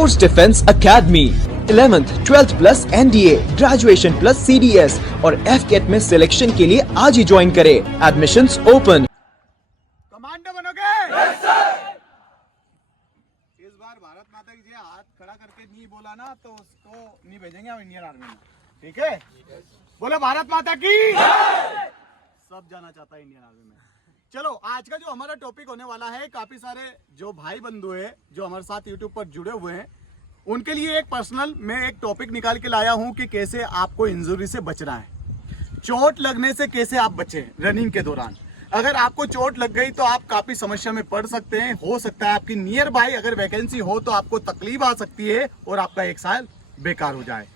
Force defence academy 11th 12th plus NDA graduation plus CDS और FCAT में selection के लिए आज ही ज्वाइन करें। Admissions open. कमांडो बनोगे? Yes sir. इस बार भारत माता की जय हाथ खड़ा करके नहीं बोला ना तो उसको नहीं भेजेंगे हम इंडियन आर्मी में, ठीक है? बोलो भारत माता की जय। सब जाना चाहता है इंडियन आर्मी में। चलो आज का जो हमारा टॉपिक होने वाला है, काफी सारे जो भाई बंधु है जो हमारे साथ यूट्यूब पर जुड़े हुए हैं उनके लिए एक पर्सनल मैं एक टॉपिक निकाल के लाया हूं कि कैसे आपको इंजरी से बचना है, चोट लगने से कैसे आप बचें रनिंग के दौरान। अगर आपको चोट लग गई तो आप काफी समस्या में पड़ सकते हैं। हो सकता है आपकी नियर बाय अगर वैकेंसी हो तो आपको तकलीफ आ सकती है और आपका 1 साल बेकार हो जाए।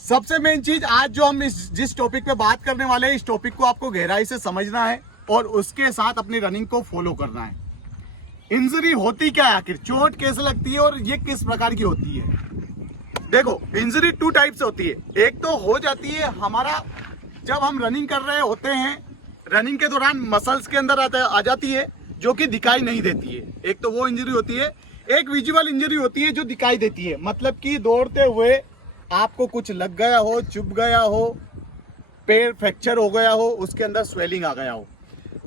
सबसे मेन चीज आज जो हम जिस टॉपिक पे बात करने वाले हैं, इस टॉपिक को आपको गहराई से समझना है और उसके साथ अपनी रनिंग को फॉलो करना है। इंजरी होती क्या है, आखिर चोट कैसे लगती है और ये किस प्रकार की होती है। देखो इंजरी 2 टाइप से होती है। एक तो हो जाती है हमारा जब हम रनिंग कर रहे होते हैं, रनिंग के दौरान मसल्स के अंदर आ जाती है जो कि दिखाई नहीं देती है। एक तो वो इंजरी होती है। एक विजुअल इंजरी होती है जो दिखाई देती है, मतलब कि दौड़ते हुए आपको कुछ लग गया हो, चुभ गया हो, पैर फ्रैक्चर हो गया हो, उसके अंदर स्वेलिंग आ गया हो।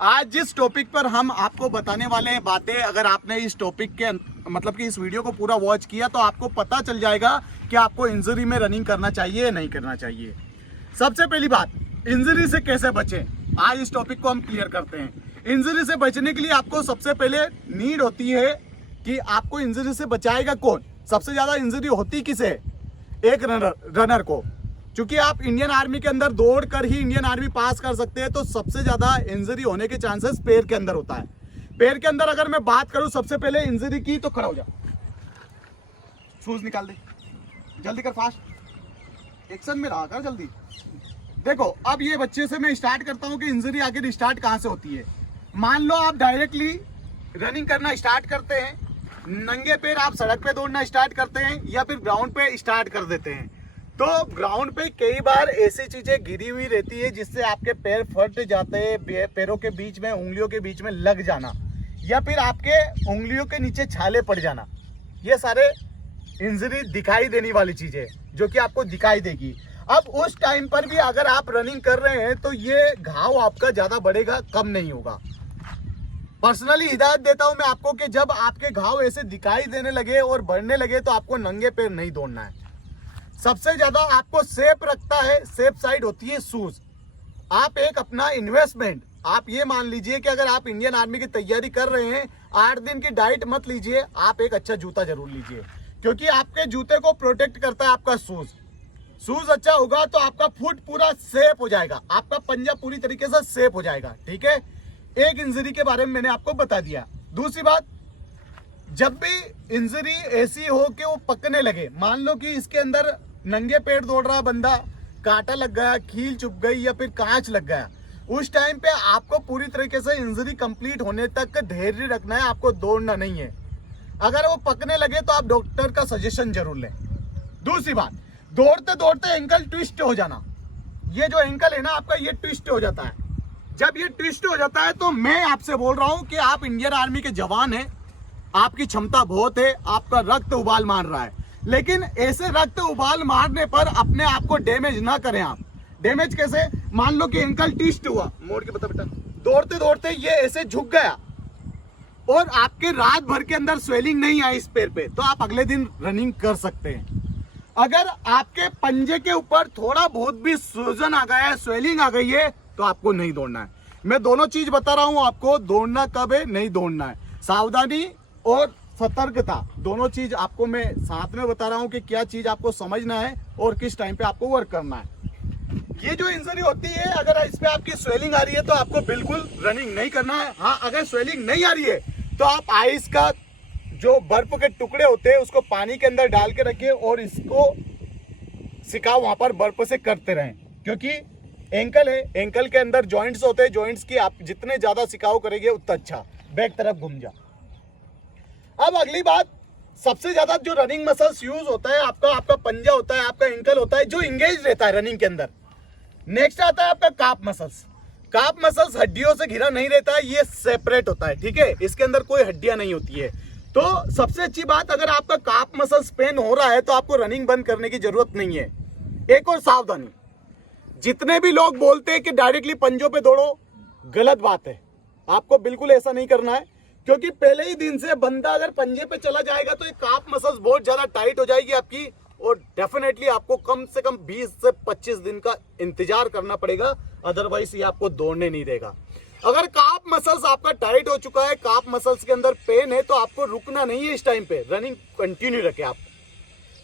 आज जिस टॉपिक पर हम आपको बताने वाले हैं बातें, अगर आपने इस टॉपिक के मतलब कि इस वीडियो को पूरा वॉच किया तो आपको पता चल जाएगा कि आपको इंजरी में रनिंग करना चाहिए या नहीं करना चाहिए। सबसे पहली बात, इंजरी से कैसे बचें, आज इस टॉपिक को हम क्लियर करते हैं। इंजरी से बचने के लिए आपको सबसे पहले नीड होती है कि आपको इंजरी से बचाएगा कौन। सबसे ज्यादा इंजरी होती किसे? एक रनर को। क्योंकि आप इंडियन आर्मी के अंदर दौड़ कर ही इंडियन आर्मी पास कर सकते हैं, तो सबसे ज्यादा इंजरी होने के चांसेस पैर के अंदर होता है। पैर के अंदर अगर मैं बात करूं सबसे पहले इंजरी की, तो खड़ा हो जा, शूज निकाल दे, जल्दी कर, फास्ट एक्शन में रहा कर जल्दी। देखो अब ये बच्चे से मैं स्टार्ट करता हूं कि इंजरी आखिर स्टार्ट कहां से होती है। मान लो आप डायरेक्टली रनिंग करना स्टार्ट करते हैं, नंगे पैर आप सड़क पे दौड़ना स्टार्ट करते हैं या फिर ग्राउंड पे स्टार्ट कर देते हैं, तो ग्राउंड पे कई बार ऐसी चीजें गिरी हुई रहती है जिससे आपके पैर फट जाते हैं, पैरों के बीच में उंगलियों के बीच में लग जाना या फिर आपके उंगलियों के नीचे छाले पड़ जाना, ये सारे इंजरी दिखाई देने वाली चीजें जो कि आपको दिखाई देगी। अब उस टाइम पर भी अगर आप रनिंग कर रहे हैं तो ये घाव आपका ज्यादा बढ़ेगा, कम नहीं होगा। पर्सनली हिदायत देता हूं मैं आपको कि जब आपके घाव ऐसे दिखाई देने लगे और बढ़ने लगे तो आपको नंगे पैर नहीं दौड़ना है। सबसे ज्यादा आपको सेफ रखता है, सेफ साइड होती है शूज। आप एक अपना इन्वेस्टमेंट, आप ये मान लीजिए कि अगर आप इंडियन आर्मी की तैयारी कर रहे हैं, 8 दिन की डाइट मत लीजिए, आप एक अच्छा जूता जरूर लीजिए, क्योंकि आपके जूते को प्रोटेक्ट करता है आपका शूज। शूज अच्छा होगा तो आपका फुट पूरा सेफ हो जाएगा, आपका पंजा पूरी तरीके से सेफ हो जाएगा, ठीक है। एक इंजरी के बारे में मैंने आपको बता दिया। दूसरी बात, जब भी इंजरी ऐसी हो कि वो पकने लगे, मान लो कि इसके अंदर नंगे पैर दौड़ रहा बंदा, कांटा लग गया, कील चुभ गई या फिर कांच लग गया, उस टाइम पे आपको पूरी तरीके से इंजरी कंप्लीट होने तक धैर्य रखना है, आपको दौड़ना नहीं है। अगर वो पकने लगे तो आप डॉक्टर का सजेशन जरूर लें। दूसरी बात, दौड़ते दौड़ते एंकल ट्विस्ट हो जाना, ये जो एंकल है ना आपका, ये ट्विस्ट हो जाता है। जब ये ट्विस्ट हो जाता है तो मैं आपसे बोल रहा हूं कि आप इंडियन आर्मी के जवान हैं, आपकी क्षमता बहुत है, आपका रक्त उबाल मार रहा है, लेकिन ऐसे रक्त उबाल मारने पर अपने आप को डैमेज ना करें आप। डैमेज कैसे? मान लो कि एंकल ट्विस्ट हुआ, मोड़ के बता बेटा, दौड़ते दौड़ते ये ऐसे झुक गया और आपके रात भर के अंदर स्वेलिंग नहीं आई इस पैर पे, तो आप अगले दिन रनिंग कर सकते हैं। अगर आपके पंजे के ऊपर थोड़ा बहुत भी सूजन आ गया है, स्वेलिंग आ गई है, तो आपको नहीं दौड़ना है। मैं दोनों चीज बता रहा हूं आपको, दौड़ना कब है, नहीं दौड़ना है। सावधानी और सतर्कता दोनों चीज आपको मैं साथ में बता रहा हूं कि क्या चीज आपको समझना है और किस टाइम पे आपको वर्क करना है। ये जो इंजरी होती है, अगर इस पे आपकी स्वेलिंग आ रही है तो आपको बिल्कुल रनिंग नहीं करना है। हाँ, अगर स्वेलिंग नहीं आ रही है तो आप आइस का जो बर्फ के टुकड़े होते हैं उसको पानी के अंदर डाल के रखिए और इसको सिकाओ वहां पर बर्फ से करते रहें, क्योंकि एंकल है, एंकल के अंदर जॉइंट्स होते हैं, जॉइंट्स की आप जितने ज्यादा सिकाओ करेंगे उतना अच्छा। बैक तरफ घूम जा। अब अगली बात, सबसे ज्यादा जो रनिंग मसल्स यूज होता है आपका पंजा होता है, आपका एंकल होता है जो इंगेज रहता है रनिंग के अंदर। नेक्स्ट आता है आपका काफ मसल्स। काफ मसल्स हड्डियों से घिरा नहीं रहता है, ये सेपरेट होता है, ठीक है, इसके अंदर कोई हड्डियां नहीं होती है। तो सबसे अच्छी बात, अगर आपका काफ मसल्स पेन हो रहा है तो आपको रनिंग बंद करने की जरूरत नहीं है। एक और सावधानी, जितने भी लोग बोलते हैं कि डायरेक्टली पंजों पे दौड़ो, गलत बात है। आपको बिल्कुल ऐसा नहीं करना है, क्योंकि पहले ही दिन से बंदा अगर पंजे पे चला जाएगा तो ये काफ मसल्स बहुत ज्यादा टाइट हो जाएगी आपकी, और डेफिनेटली आपको कम से कम 20 से 25 दिन का इंतजार करना पड़ेगा, अदरवाइज ये आपको दौड़ने नहीं देगा। अगर काफ मसल्स आपका टाइट हो चुका है, काफ मसल्स के अंदर पेन है, तो आपको रुकना नहीं है इस टाइम पे, रनिंग कंटिन्यू रखें आप।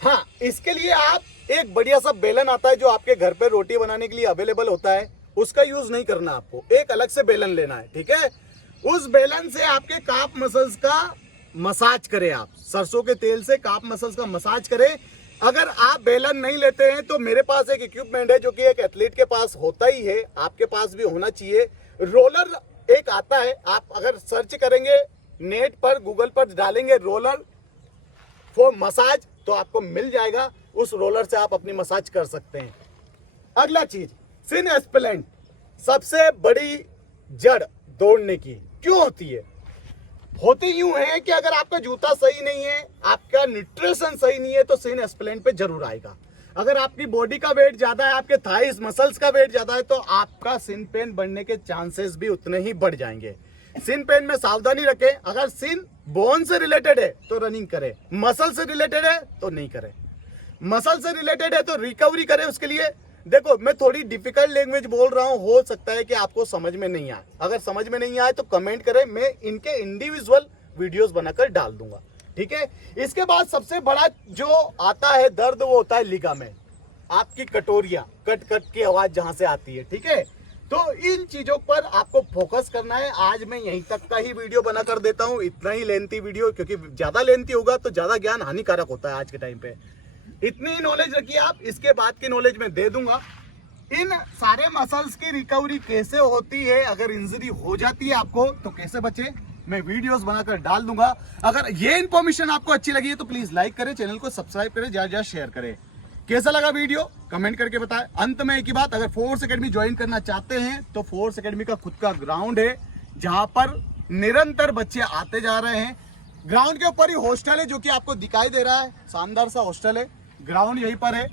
हाँ, इसके लिए आप एक बढ़िया सा बेलन आता है जो आपके घर पे रोटी बनाने के लिए अवेलेबल होता है, उसका यूज नहीं करना, आपको एक अलग से बेलन लेना है, ठीक है। उस बेलन से आपके काफ मसल्स का मसाज करें आप, सरसों के तेल से काफ मसल्स का मसाज करें। अगर आप बेलन नहीं लेते हैं तो मेरे पास एक इक्विपमेंट है जो कि एक एथलीट के पास होता ही है, आपके पास भी होना चाहिए। रोलर एक आता है, आप अगर सर्च करेंगे नेट पर, गूगल पर डालेंगे रोलर फॉर मसाज, तो आपको मिल जाएगा। उस रोलर से आप अपनी मसाज कर सकते हैं। अगला चीज, सिन एस्पेलेंट, सबसे बड़ी जड़ दौड़ने की क्यों होती है? होती यूं है कि अगर आपका जूता सही नहीं है, आपका न्यूट्रिशन सही नहीं है, तो सिन एस्पेलेंट पे जरूर आएगा। अगर आपकी बॉडी का वेट ज्यादा है, आपके थाइस मसल्स का वेट ज्यादा है, तो आपका सिन पेन बढ़ने के चांसेस भी उतने ही बढ़ जाएंगे। सिन पेन में सावधानी रखें, अगर सिन बोन से रिलेटेड है तो रनिंग करें, मसल से रिलेटेड है तो नहीं करें। मसल से रिलेटेड है तो रिकवरी करें। उसके लिए देखो, मैं थोड़ी डिफिकल्ट लैंग्वेज बोल रहा हूं, हो सकता है कि आपको समझ में नहीं आए। अगर समझ में नहीं आए तो कमेंट करें, मैं इनके इंडिविजुअल वीडियोस बनाकर डाल दूंगा, ठीक है। इसके बाद सबसे बड़ा जो आता है दर्द, वो होता है लिगामेंट, आपकी कटोरियां, कट कट की आवाज जहां से आती है, ठीक है। तो इन चीजों पर आपको फोकस करना है। आज मैं यहीं तक का ही वीडियो बना कर देता हूं, इतना ही लेंथी वीडियो, क्योंकि ज्यादा लेंथी होगा तो ज्यादा ज्ञान हानिकारक होता है आज के टाइम पे। इतनी ही नॉलेज रखिए आप, इसके बाद की नॉलेज मैं दे दूंगा। इन सारे मसल्स की रिकवरी कैसे होती है, अगर इंजरी हो जाती है आपको तो कैसे बचे, मैं वीडियोस बनाकर डाल दूंगा। अगर ये इंफॉर्मेशन आपको अच्छी लगी है तो प्लीज लाइक करें, चैनल को सब्सक्राइब करें, ज्यादा ज्यादा शेयर करें। कैसा लगा वीडियो कमेंट करके बताएं। अंत में एक ही बात, अगर फोर्स एकेडमी ज्वाइन करना चाहते हैं तो फोर्स एकेडमी का खुद का ग्राउंड है, जहां पर निरंतर बच्चे आते जा रहे हैं। ग्राउंड के ऊपर ही हॉस्टल है जो कि आपको दिखाई दे रहा है, शानदार सा हॉस्टल है, ग्राउंड यहीं पर है।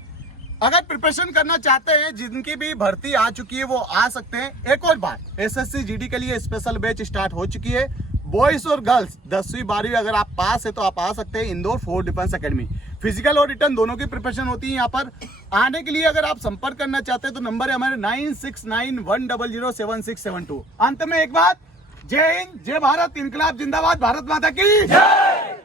अगर प्रिपरेशन करना चाहते हैं, जिनकी भी भर्ती आ चुकी है वो आ सकते हैं। एक और बात, एसएससी जीडी के लिए स्पेशल बैच स्टार्ट हो चुकी है, बॉयज और गर्ल्स 10वीं 12वीं अगर आप पास है तो आप आ सकते हैं। Indore force defence academy, physical और रिटर्न दोनों की प्रिपरेशन होती है यहाँ पर। आने के लिए अगर आप संपर्क करना चाहते हैं तो नंबर है हमारे 9691007672। अंत में एक बात, जय हिंद, जय भारत, इनकलाब जिंदाबाद, भारत माता की जय।